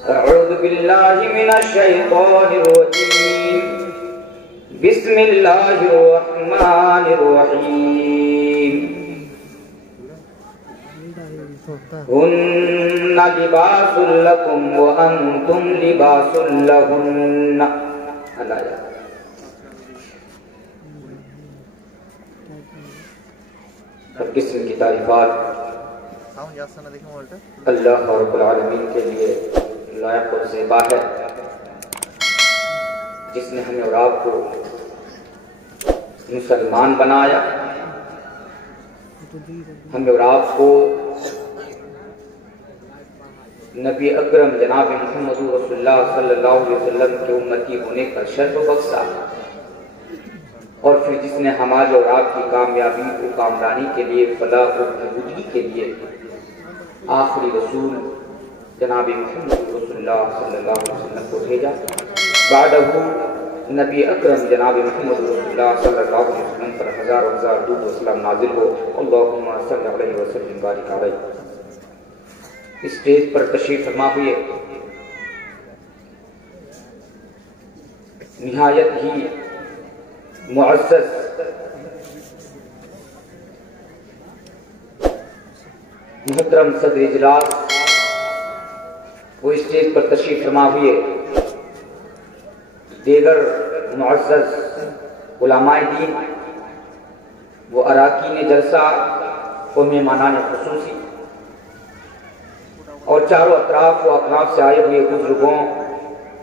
أعوذ بالله من الشيطان الرجيم بسم الله الرحمن الرحيم هن لباس لكم وأنتم لباس لهن. ہر قسم کی تعریفات اللہ رب العالمین کے لیے لائق اور زیبا ہے، جس نے ہمیں اور آپ کو مسلمان بنایا، ہمیں اور آپ کو نبی اکرم جناب محمد رسول اللہ صلی اللہ علیہ وسلم کے امتی ہونے کا شرف بخشا، اور پھر جس نے ہمارے اور آپ کی کامیابی و کامرانی کے لیے، فلاح و بہبودی کے لیے آخری رسول جناب محمد رسول اللہ صلی اللہ علیہ وسلم کو بھیجا، بعدہ نبی اکرم جناب محمد رسول اللہ صلی اللہ علیہ وسلم پر ہزار ہزار درود و سلام نازل ہو، اللہم صلی علیہ وسلم بارک علیہ۔ اسٹیج پر تشریف فرما ہوئے نہایت ہی معزز محترم صدر اجلاس، وہ اسٹیج پر تشریف فرما ہوئے دیگر معزز علماء دین، وہ اراکین جلسہ و مہمانان خصوصی، اور چاروں اطراف و اکناف سے آئے ہوئے بزرگوں،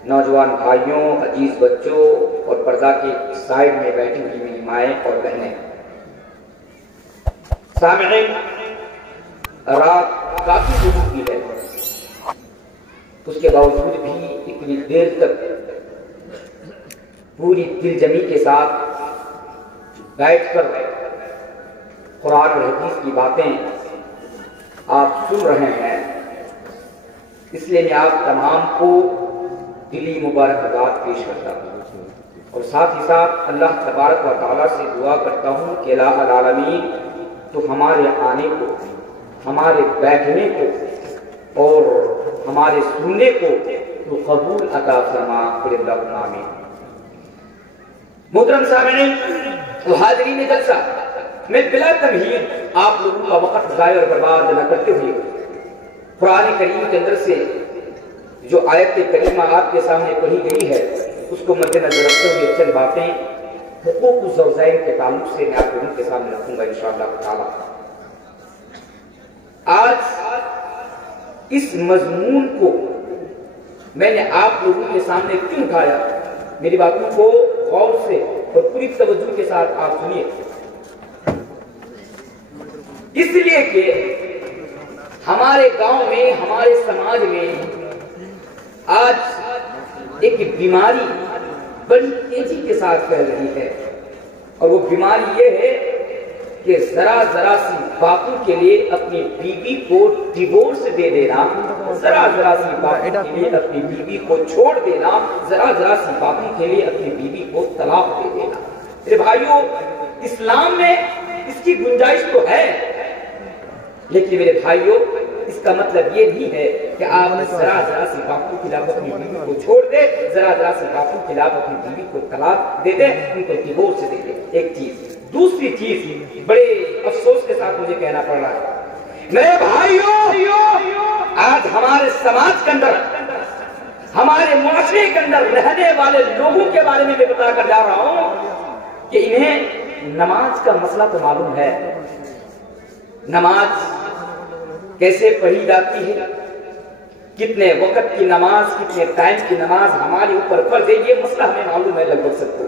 نوجوان بھائیوں، عزیز بچوں، اور پردہ کے سائڈ میں بیٹھی ہوئی میری مائیں اور بہنیں، سامعین، رات کافی دور کی ہے، اس کے باوجود بھی اتنی دیر تک پوری دل جمی کے ساتھ بیٹھ کر قرآن اور حدیث کی باتیں آپ سن رہے ہیں، اس لیے میں آپ تمام کو دلی مبارکباد پیش کرتا ہوں، اور ساتھ ہی ساتھ اللہ تبارک و تعالیٰ سے دعا کرتا ہوں کہ الہ العالمین تو ہمارے آنے کو، ہمارے بیٹھنے کو اور ہمارے سننے کو تو قبول عطا فرما، اللہم آمین۔ محترم سامعین و حاضرین جلسہ، میں بلا تمہید آپ لوگوں کا وقت ضائع اور برباد نہ کرتے ہوئے قرآن کریم کے اندر سے جو آیت کریمہ آپ کے سامنے پڑھی گئی ہے اس کو مد نظر رکھتے ہوئے چند باتیں حقوق الزوجین کے تعلق سے میں آپ لوگوں کے سامنے رکھوں گا انشاءاللہ تعالی۔ آج اس مضمون کو میں نے آپ لوگوں کے سامنے کیوں اٹھایا، میری باتوں کو غور سے اور پوری توجہ کے ساتھ آپ سنیے، اس لیے کہ ہمارے گاؤں میں، ہمارے سماج میں آج ایک بیماری بڑی تیزی کے ساتھ پھیل رہی ہے، اور وہ بیماری یہ ہے کہ ذرا ذرا سی باتوں کے لیے اپنی بیوی کو ڈیورس دے دینا، ذرا ذرا سی باتوں کے لیے اپنی بیوی کو چھوڑ دینا، ذرا ذرا سی باتوں کے لیے اپنی بیوی کو طلاق دے دینا۔ میرے بھائیوں، اسلام میں اس کی گنجائش تو ہے، لیکن میرے بھائیوں اس کا مطلب یہ نہیں ہے کہ آپ ذرا ذرا سی باتوں کے خلاف اپنی بیوی کو چھوڑ دے، ذرا ذرا سی باتوں کے خلاف اپنی بیوی کو طلاق دے دے، ان کو ڈیورس دے دے، ایک چیز۔ دوسری چیز بڑے افسوس کے ساتھ مجھے کہنا پڑ رہا ہے، میرے بھائیوں، آج ہمارے سماج کے اندر، ہمارے معاشرے کے اندر رہنے والے لوگوں کے بارے میں بتا کر جا رہا ہوں کہ انہیں نماز کا مسئلہ تو معلوم ہے، نماز کیسے پڑھی جاتی ہے، کتنے وقت کی نماز، کتنے ٹائم کی نماز ہمارے اوپر فرض ہے، یہ مسئلہ ہمیں معلوم ہے لگ بھگ سب کو۔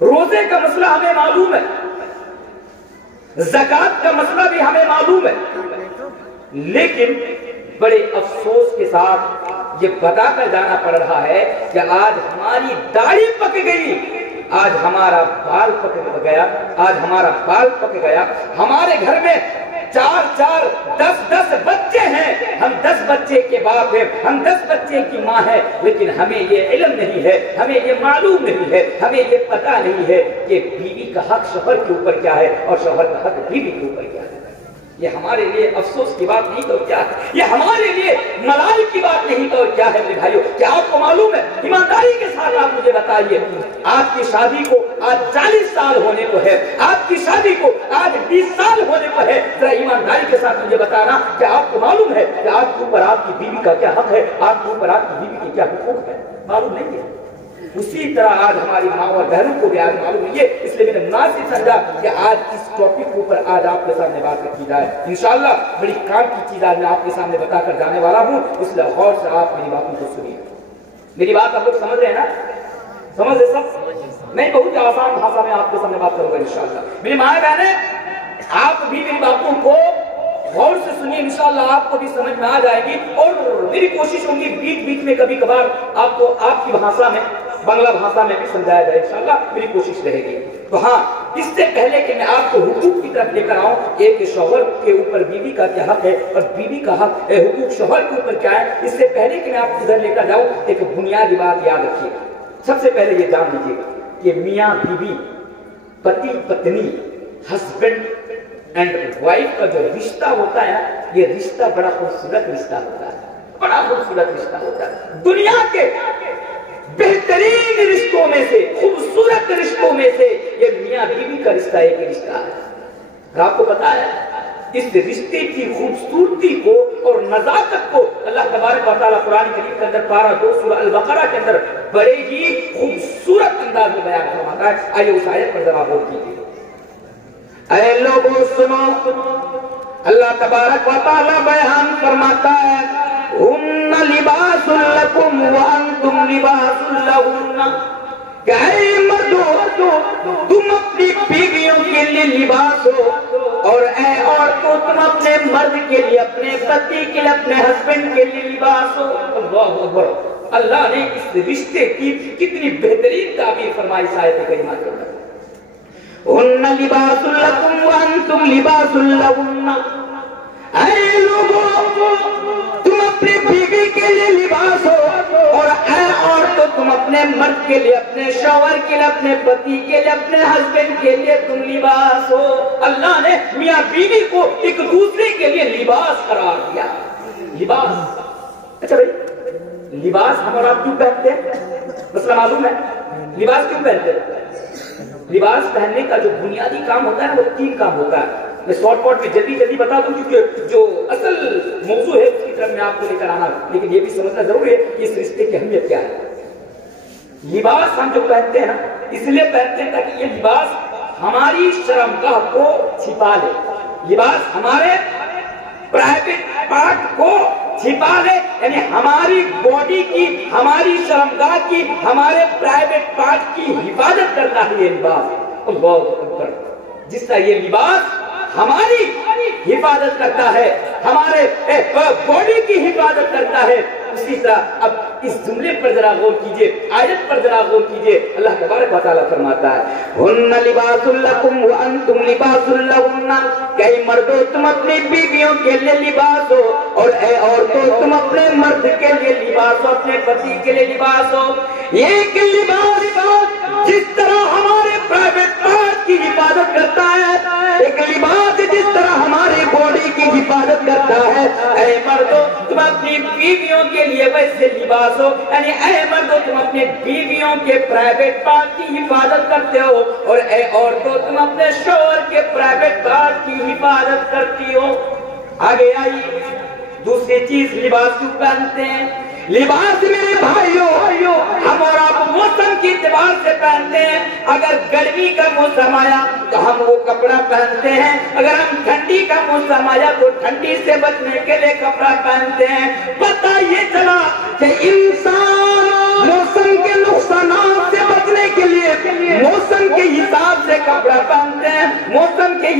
روزے کا مسئلہ ہمیں معلوم ہے، زکوٰۃ کا مسئلہ بھی ہمیں معلوم ہے، لیکن بڑے افسوس کے ساتھ یہ بتا کر جانا پڑ رہا ہے کہ آج ہماری داڑھی پک گئی، آج ہمارا بال پک گیا، آج ہمارا بال پک گیا، ہمارے گھر میں 4 10 بچے ہیں، ہم 10 بچے کے باپ ہیں، ہم 10 بچے کی ماں ہیں، لیکن ہمیں یہ علم نہیں ہے، ہمیں یہ معلوم نہیں ہے، ہمیں یہ پتہ نہیں ہے کہ بیوی کا حق شوہر کے اوپر کیا ہے اور شوہر کا حق بیوی کے اوپر کیا ہے۔ یہ ہمارے لیے افسوس کی بات نہیں تو کیا ہے، یہ ہمارے لیے ملال کی بات نہیں تو کیا ہے میرے بھائیوں؟ کیا آپ کو معلوم ہے؟ ایمانداری کے ساتھ آپ مجھے بتائیے، آپ کی شادی کو آج 40 سال ہونے کو ہے، آپ کی شادی کو آج 20 سال ہونے کو ہے، ذرا ایمانداری کے ساتھ مجھے بتانا کہ آپ کو معلوم ہے کہ آپ کے اوپر آپ کی بیوی کا کیا حق ہے، آپ کے اوپر آپ کی بیوی کے کیا حقوق ہے؟ معلوم نہیں ہے۔ اسی طرح آج ہماری ماں اور بہنوں کو بھی آج معلوم نہیں ہے، اس لیے میں نے مناسب سمجھا کہ آج اس ٹاپک کے اوپر آج آپ کے سامنے بات کی جائے۔ انشاءاللہ بڑی کام کی چیز آج میں آپ کے سامنے بتا کر جانے والا ہوں، اس لیے غور سے آپ میری باتوں کو سنیے۔ میری بات آپ لوگ سمجھ رہے ہیں نا؟ سمجھ رہے سب؟ میں بہت آسان بھاشا میں آپ کے سامنے بات کروں گا انشاءاللہ۔ میری ماں بہنیں، آپ بھی میری باتوں کو غور سے سنیے، انشاءاللہ آپ کو بھی سمجھ میں آ جائے گی، اور میری کوشش ہوگی بیچ بیچ میں کبھی کبھار آپ کو آپ کی بھاشا میں، بنگلہ بھاشا میں بھی سمجھایا جائے، انشاءاللہ میری کوشش رہے گی۔ تو ہاں، اس سے پہلے کہ میں آپ کو حقوق کی طرف لے کر آؤں، ایک شوہر کے اوپر بیوی کا کیا حق ہے اور بیوی کا حق حقوق شوہر کے اوپر کیا ہے، اس سے پہلے کہ میں آپ کو ادھر لے کر جاؤں، ایک بنیادی بات یاد رکھیے۔ سب سے پہلے یہ جان لیجیے کہ میاں بیوی، پتی پتنی، ہسبینڈ اینڈ وائف کا جو رشتہ ہوتا ہے، یہ رشتہ بڑا خوبصورت رشتہ ہوتا ہے، بڑا خوبصورت رشتہ ہوتا ہے۔ دنیا کے بہترین رشتوں میں سے، خوبصورت رشتوں میں سے یہ میاں بیوی کا رشتہ ایک رشتہ ہے۔ اور آپ کو پتا ہے اس رشتے کی خوبصورتی کو اور نزاکت کو اللہ تبارک و تعالیٰ قرآن کریم کے اندر پارہ 2 سورہ البقرہ کے اندر بڑے ہی خوبصورت انداز میں بیان فرماتا ہے۔ آئیے اس آیت پر ذرا غور کیجیے۔ اے لوگوں سنو، اللہ تبارک و تعالیٰ بیان فرماتا ہے، ہن لباس لکم وانتم لباس لہن، کہ اے مردو تم اپنی بیویوں کے لیے لباس ہو، اور اے عورتوں تم اپنے مرد کے لیے، اپنے پتی کے لیے، اپنے ہسبینڈ کے لیے لباس ہو۔ اللہ اکبر! اللہ نے اس رشتے کی کتنی بہترین تعبیر فرمائی اس آیت کریمہ کے اندر۔ ہن لباس لکم وانتم لباس لہن، اے لوگوں تم اپنے بیوی کے لیے لباس ہو، اور اے عورتوں تم اپنے مرد کے لیے، اپنے شوہر کے لیے، اپنے پتی کے لیے، اپنے ہسبینڈ کے لیے تم لباس ہو۔ اللہ نے میاں بیوی کو ایک دوسرے کے لیے لباس قرار دیا۔ لباس، اچھا بھائی، لباس ہم اور آپ کیوں پہنتے ہیں؟ مسئلہ معلوم ہے؟ لباس کیوں پہنتے ہیں؟ لباس پہننے کا جو بنیادی کام ہوتا ہے وہ 3 کام ہوتا ہے۔ میں شارٹ کٹ میں جلدی بتا دوں، کیونکہ جو اصل موضوع ہے اس کی طرف میں آپ کو لے کر آنا، لیکن یہ بھی سمجھنا ضروری ہے کہ اس رشتے کی اہمیت کیا ہے۔ لباس ہم جو پہنتے ہیں نا، اس لیے پہنتے ہیں تاکہ یہ لباس ہماری شرمگاہ کو چھپا لے، لباس ہمارے پرائیویٹ پارٹ کو چھپا لے، یعنی ہماری باڈی کی، ہماری شرمگاہ کی، ہمارے پرائیویٹ پارٹ کی حفاظت کرتا ہے یہ لباس۔ اللہ اکبر! جس طرح یہ لباس ہماری حفاظت کرتا ہے، ہمارے باڈی کی حفاظت کرتا ہے، اسی طرح اب اس جملے پر ذرا غور کیجئے، آیت پر ذرا غور کیجئے۔ اللہ تبارک و تعالیٰ فرماتا ہے، ہن لباس لکم وانتم لباس لہن، کہ اے مردو تم اپنی بیویوں کے لیے لباس ہو، اور اے عورتوں تم اپنے مرد کے لیے لباس ہو، اپنے پتی کے لیے لباس ہو۔ یہ ایک لباس جس طرح ہمارے پرائیویٹ پارٹ کی حفاظت کرتا ہے، ایک لباس جس طرح ہماری باڈی کی حفاظت کرتا ہے، اے مردو تم اپنی بیویوں کے لیے ویسے لباس ہو، یعنی اے مردو تم اپنے بیویوں کے پرائیویٹ پارٹ کی حفاظت کرتے ہو، اور اے عورتوں تم اپنے شوہر کے پرائیویٹ پارٹ کی حفاظت کرتی ہو۔ آگے آئیے، دوسری چیز لباس کیوں پہنتے ہیں؟ لباس میرے بھائیوں ہم اور آپ موسم کے اعتبار سے پہنتے ہیں۔ اگر گرمی کا موسم آیا تو ہم وہ کپڑا پہنتے ہیں، اگر ہم ٹھنڈی کا موسم آیا تو ٹھنڈی سے بچنے کے لیے کپڑا پہنتے ہیں۔ پتہ یہ چلا کہ انسان موسم کے نقصانات سے بچنے کے لیے موسم کے حساب سے کپڑا پہنتے ہیں، موسم کے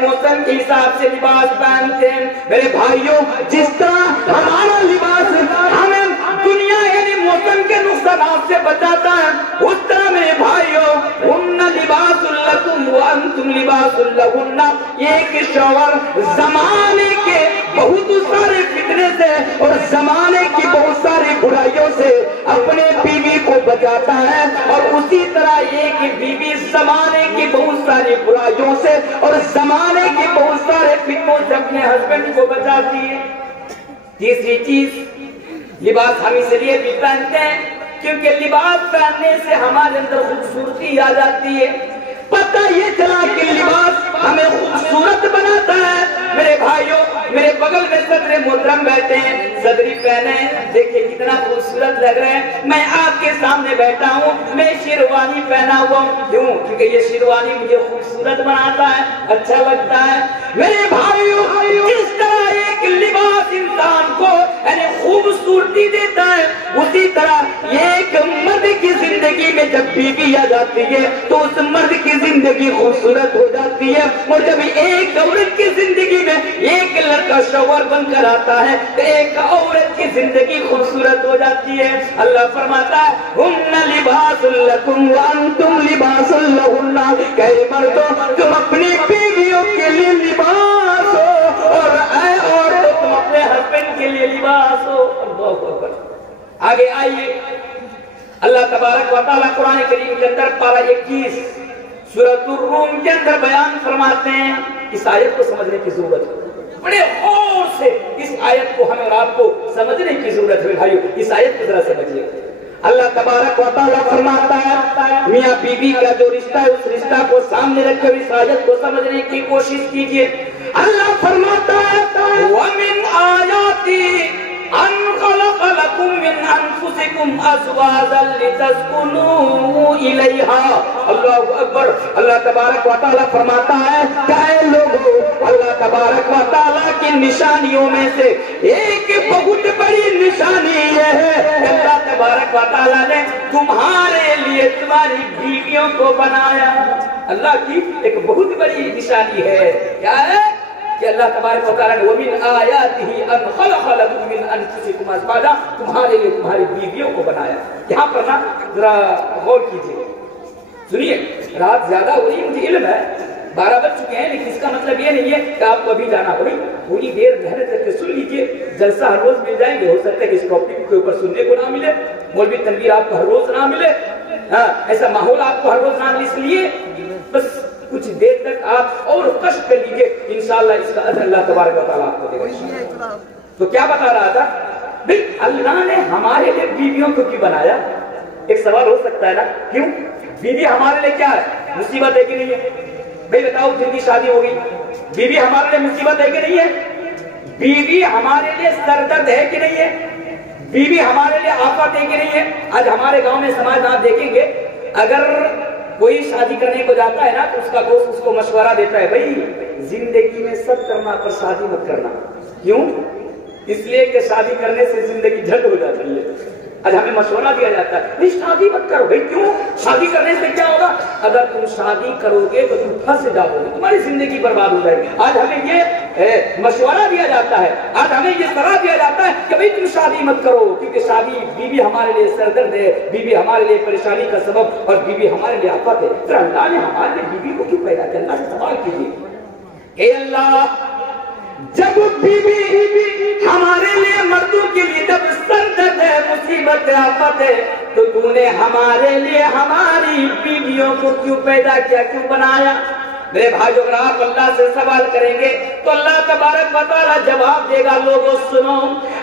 موسم کے حساب سے لباس پہنتے ہیں۔ میرے بھائیوں، جس طرح ہمارا لباس ہمیں دنیا یعنی موسم کے نقصانات سے بچاتا ہے، اس طرح میرے بھائیوں ہن لباس لکم وانتم لباس لہن، یہ ایک شوہر زمانے کے بہت سارے فتنے سے اور زمانے کی بہت ساری برائیوں سے اپنے بیوی کو بچاتا ہے، اور اسی طرح ایک بیوی زمانے کی بہت ساری برائیوں سے اور زمانے کی بہت سارے فتنوں سے اپنے ہسبینڈ کو بچاتی ہے۔ تیسری چیز لباس ہم اس لیے بھی پہنتے ہیں کیونکہ لباس پہننے سے ہمارے اندر خوبصورتی آ جاتی ہے. پتہ یہ چلا کہ لباس ہمیں خوبصورت بناتا ہے. میرے بھائیوں، میرے بغل میں صدر محترم بیٹھے ہیں، صدری پہنے ہیں، دیکھیں کتنا خوبصورت لگ رہے ہیں. میں آپ کے سامنے بیٹھا ہوں، میں شیروانی پہنا ہوا ہوں. کیوں؟ کیونکہ یہ شیروانی مجھے خوبصورت بناتا ہے، اچھا لگتا ہے. میرے بھائیوں، جس طرح ایک لباس انسان کو یعنی خوبصورتی دیتا ہے، اسی طرح ایک مرد کی زندگی میں جب بیوی آ جاتی ہے تو اس مرد کی زندگی خوبصورت ہو جاتی ہے. اور جب ایک عورت کی زندگی میں ایک لڑکا شوہر بن کر آتا ہے تو ایک عورت کی زندگی خوبصورت ہو جاتی ہے. اللہ فرماتا ہے ہن لباس لکم وانتم لباس لہن، کہ مردوں تم اپنی بیویوں کے لیے لباس ہو اور اے عورتوں تم اپنے ہسبینڈ کے لیے لباس ہو. اللہ اکبر. آگے آئیے، اللہ تبارک و تعالیٰ قرآن کریم کے اندر پارہ 21 سورۃ الروم کے اندر بیان فرماتے ہیں. اس آیت کو سمجھنے کی ضرورت ہے، بڑے غور سے اس آیت کو ہمیں اور آپ کو سمجھنے کی ضرورت ہے. بھائیو اس آیت کو ذرا سمجھیے. اللہ تبارک و تعالیٰ فرماتا ہے میاں بیوی کا جو رشتہ ہے اس رشتہ کو سامنے رکھے اس آیت کو سمجھنے کی کوشش کیجیے. اللہ فرماتا ہے وَمِنْ آيَاتِهِ أَنْ خَلَقَ لَكُم مِّنْ أَنفُسِكُمْ أَزْوَاجًا لِتَسْكُنُوا إِلَيْهَا. اللہ اکبر. اللہ تبارک و تعالیٰ فرماتا ہے کہ اے لوگو، اللہ تبارک و تعالیٰ کی نشانیوں میں سے ایک بہت بڑی نشانی یہ ہے کہ اللہ تبارک و تعالیٰ نے تمہارے لیے تمہاری بیویوں کو بنایا. اللہ کی ایک بہت بڑی نشانی ہے. کیا ہے؟ کہ اللہ تبارک و تعالیٰ نے وَمِنْ آيَاتِهِ أَنْ خَلَقَ لَكُم مِّنْ أَنفُسِكُمْ أَزْوَاجًا، تمہارے لیے تمہاری بیویوں کو بنایا. یہاں پر نا ذرا غور کیجیے، سنیے. رات زیادہ ہو رہی ہے، مجھے علم ہے 12 بج چکے ہیں، لیکن اس کا مطلب یہ نہیں ہے کہ آپ کو ابھی جانا پڑے. تھوڑی دیر محنت کر کے سن لیجیے. جلسہ ہر روز مل جائیں گے، ہو سکتا ہے کہ اس ٹاپک کے اوپر سننے کو نہ ملے، مولوی تنویر آپ کو ہر روز نہ ملے، ایسا ماحول آپ کو ہر روز نہ ملے. اس لیے بس کچھ دیر تک آپ اور کشف کر لیجیے، انشاءاللہ اس کا اجر اللہ تبارک و تعالیٰ آپ کو دے گا. تو کیا بتا رہا تھا بھئی، اللہ نے ہمارے لیے بیویوں کو کیوں بنایا؟ ایک سوال ہو سکتا ہے نا، کیوں؟ بیوی ہمارے لیے کیا ہے؟ مصیبت ہے کہ نہیں ہے؟ بھئی بتاؤ، جن کی شادی ہو گئی، بیوی ہمارے لیے مصیبت ہے کہ نہیں ہے؟ بیوی ہمارے لیے سردرد ہے کہ نہیں ہے؟ بیوی ہمارے لیے آفت ہے کہ نہیں ہے؟ آج ہمارے گاؤں میں سماج میں آپ دیکھیں گے، اگر کوئی شادی کرنے کو جاتا ہے نا تو اس کا دوست اس کو مشورہ دیتا ہے بھائی زندگی میں سب کرنا پر شادی مت کرنا. کیوں؟ اس لیے کہ شادی کرنے سے زندگی جھنڈ ہو جاتی ہے. آج ہمیں مشورہ دیا جاتا ہے نہیں شادی مت کرو. بھائی کیوں؟ شادی کرنے سے کیا ہوگا؟ اگر تم شادی کرو گے تو تم پھنس جاؤ گے، تمہاری زندگی برباد ہو جائے گی. آج ہمیں یہ مشورہ دیا جاتا ہے، آج ہمیں یہ صلاح دیا جاتا ہے کہ بھائی تم شادی مت کرو، کیونکہ شادی بیوی ہمارے لیے سردرد ہے، بیوی ہمارے لیے پریشانی کا سبب اور بیوی ہمارے لیے آفت ہے. پھر اللہ نے ہمارے لیے بیوی کو کیوں پیدا کیا؟ اللہ سے سوال کیجیے، اے اللہ جب بیوی ہمارے لیے مردوں کے لیے جب سردرد ہے، مصیبت ہے، آفت ہے، تو تو نے ہمارے لیے ہماری بیویوں کو کیوں پیدا کیا، کیوں بنایا؟ میرے بھائیو، اگر آپ اللہ سے سوال کریں گے تو اللہ تبارک و تعالیٰ جواب دے گا. لوگوں سنو،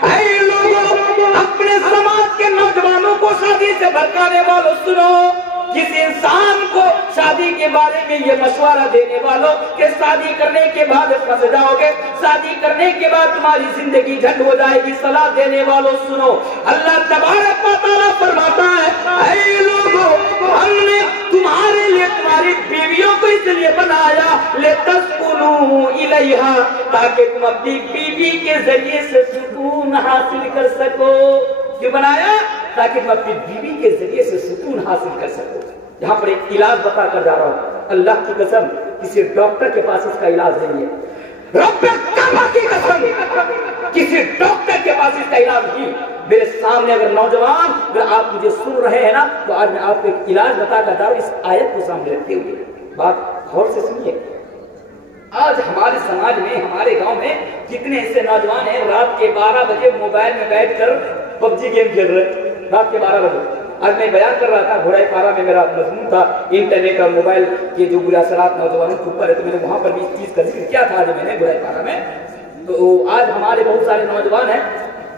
اے لوگوں، اپنے سماج کے نوجوانوں کو شادی سے بھٹکانے والوں سنو، کسی انسان کو شادی کے بارے میں یہ مشورہ دینے والوں کہ شادی کرنے کے بعد پھنس جاؤ گے، شادی کرنے کے بعد تمہاری زندگی جھنڈ ہو جائے گی، صلاح دینے والوں سنو. اللہ تبارک و تعالیٰ فرماتا ہے اے لوگوں، ہم نے تمہارے لیے تمہاری بیویوں کو اس لیے بنایا لِتَسْكُنُوا إِلَيْهَا، تاکہ تم اپنی بیوی کے ذریعے سے سکون حاصل کر سکو. کیوں بنایا؟ تاکہ تم اپنی بیوی کے ذریعے سے سکون حاصل کر سکو. یہاں پر ایک علاج بتا کر جا رہا ہوں، اللہ کی قسم کسی ڈاکٹر کے پاس اس کا علاج نہیں ہے، رب کعبہ کی قسم کسی ڈاکٹر کے پاس اس کا علاج نہیں. میرے سامنے اگر نوجوان اگر آپ مجھے سن رہے ہیں نا تو آج میں آپ کو ایک علاج بتا کر جا رہا ہوں اس آیت کو سامنے رکھتے ہوئے. بات غور سے سنیے. آج ہمارے سماج میں ہمارے گاؤں میں جتنے ایسے نوجوان ہیں رات کے 12 بجے موبائل میں بیٹھ کر PUBG گیم کھیل رہے ہیں رات کے 12 بجے. آج میں بیان کر رہا تھا گھوڑائی پارا میں میرا مضمون تھا انٹرنیٹ اور موبائل کے جو برے اثرات نوجوانوں کے اوپر ہے، تو میں نے وہاں پر بھی اس چیز کا ذکر کیا تھا جو میں نے گھوڑائی پارا میں. تو آج ہمارے بہت سارے نوجوان ہیں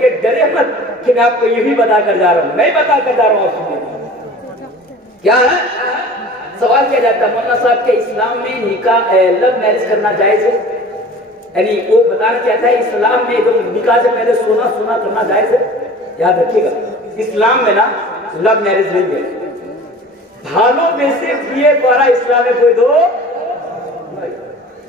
یہ ڈرے مت کہ میں آپ کو یہ بھی بتا کر جا رہا ہوں، میں بتا کر جا رہا ہوں آپ سنیں کیا ہے۔ سوال کیا جاتا ہے مولانا صاحب کہ اسلام میں نکاح لو میرج کرنا جائز ہے؟ یعنی وہ بتانا چاہتا ہے اسلام میں نکاح سے پہلے سونا کرنا جائز ہے؟ یاد رکھیے گا اسلام میں نا لو میرج نہیں ہے، بھالوں میں سے کیے دوارا اسلام میں کوئی دو،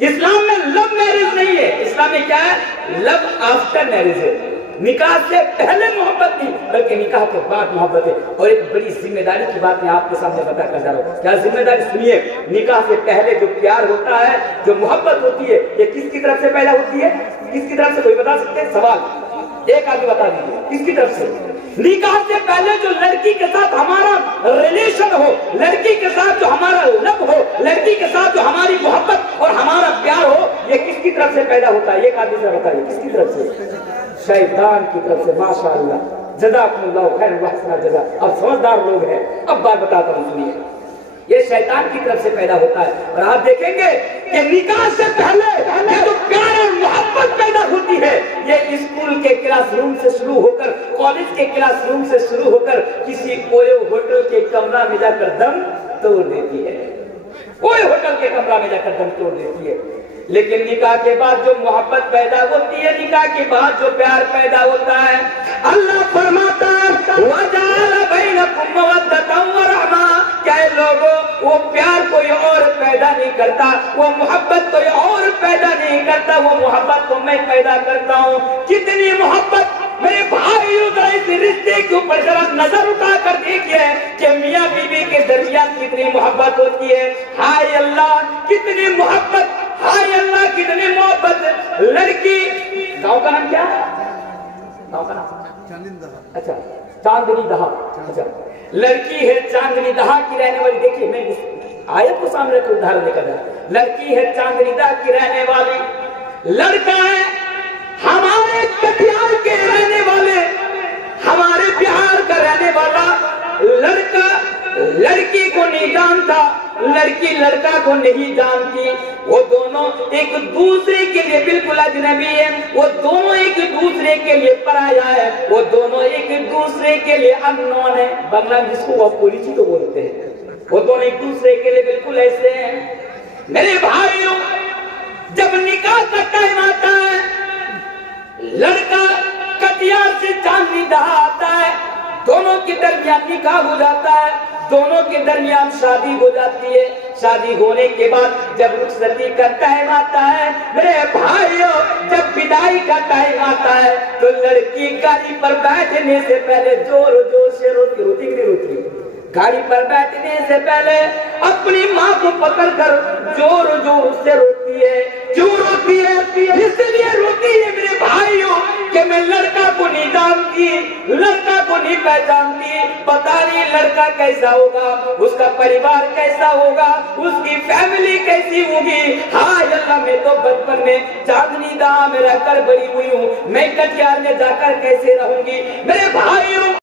اسلام میں لو میرج نہیں ہے، اسلام میں کیا ہے؟ لو آفٹر میرج ہے، نکاح سے پہلے محبت نہیں بلکہ نکاح کے بعد محبت ہے۔ اور ایک بڑی ذمہ داری کی بات میں آپ کے سامنے بتا کر جا رہا ہوں، کیا ذمہ داری سنیے۔ نکاح سے پہلے جو پیار ہوتا ہے، جو محبت ہوتی ہے، یہ کس کی طرف سے پیدا ہوتی ہے؟ کس کی طرف سے کوئی بتا سکتے ہیں؟ سوال ایک آدمی بتا دیجیے کس کی طرف سے؟ نکاح سے پہلے جو لڑکی کے ساتھ ہمارا ریلیشن ہو، لڑکی کے ساتھ جو ہمارا لب ہو، لڑکی کے ساتھ جو ہماری محبت اور ہمارا پیار ہو، یہ کس کی طرف سے پیدا ہوتا ہے؟ ایک آدمی سے بتائیے کس کی طرف سے؟ شیطان کی طرف سے۔ ماشاءاللہ، جزاکم اللہ خیر وحسن جزا۔ اب سمجھدار لوگ ہیں، اب بات بتاتا ہوں سنیے، یہ شیطان کی طرف سے پیدا ہوتا ہے۔ اور آپ دیکھیں گے کہ نکاح سے پہلے یہ جو پیار اور محبت پیدا ہوتی ہے، یہ اسکول کے کلاس روم سے شروع ہو کر، کالج کے کلاس روم سے شروع ہو کر کسی اویو ہوٹل کے کمرہ میں جا کر دم توڑ دیتی ہے، اویو ہوٹل کے کمرہ میں جا کر دم توڑ دیتی ہے۔ لیکن نکاح کے بعد جو محبت پیدا ہوتی ہے، نکاح کے بعد جو پیار پیدا ہوتا ہے، اللہ فرماتا ہے وَجَعَلَ بَيْنَكُم مَّوَدَّةً وَرَحْمَةً، کہ اے لوگوں وہ پیار کوئی اور پیدا نہیں کرتا، وہ محبت کوئی اور پیدا نہیں کرتا، وہ محبت کو میں پیدا کرتا ہوں۔ کتنی محبت میرے بھائیوں، ذرا اس رشتے کے اوپر ذرا نظر اٹھا کر دیکھیے کہ میاں بیوی کے درمیان کتنی محبت ہوتی ہے۔ ہائے اللہ کتنی محبت، ہائے اللہ کتنی محبت۔ لڑکی، گاؤں کا نام کیا ہے؟ گاؤں کا نام اچھا چاندنی دہا، اچھا لڑکی ہے چاندنی دہا کی رہنے والی۔ دیکھیے میں اس آیت کو سامنے رکھ ادھارن دے کر رہا ہوں، لڑکی ہے چاندنی دہا کی رہنے والی، لڑکا ہے ہمارے کٹیہار کے رہنے والے، ہمارے بہار کا رہنے والا۔ لڑکا لڑکی کو نہیں جانتا، لڑکی لڑکا کو نہیں جانتی، وہ دونوں ایک دوسرے کے لیے بالکل اجنبی ہیں، وہ دونوں ایک دوسرے کے لیے پرایا ہے، وہ دونوں ایک دوسرے کے لیے اننون ہے۔ بنگلہ میں جس کو وہ پولیسی تو بولتے ہیں، وہ دونوں ایک دوسرے کے لیے بالکل ایسے ہیں۔ میرے بھائیوں، جب نکاح کا ٹائم آتا ہے، لڑکا کٹیہار سے چاندنی دہا آتا ہے، دونوں کے درمیان نکاح ہو جاتا ہے، دونوں کے درمیان شادی ہو جاتی ہے۔ شادی ہونے کے بعد جب رخصتی کا ٹائم آتا ہے، میرے بھائیوں جب بدائی کا ٹائم آتا ہے، تو لڑکی گاڑی پر بیٹھنے سے پہلے زور زور سے روتی کہ نہیں روتی؟ گاڑی پر بیٹھنے سے پہلے اپنی ماں کو پکڑ کر زور زور سے روتی ہے۔ کیوں روتی ہے؟ اس لیے روتی ہے میرے بھائیوں کہ میں لڑکا کو نہیں جانتی، لڑکا کو نہیں پہچانتی، پتا نہیں لڑکا کیسا ہوگا، اس کا پریوار کیسا ہوگا، اس کی فیملی کیسی ہوگی۔ ہائے اللہ میں تو بچپن میں چاندنی دہا میں رہ کر بڑی ہوئی ہوں، میں کٹیہار میں جا کر کیسے رہوں گی؟ میرے بھائیوں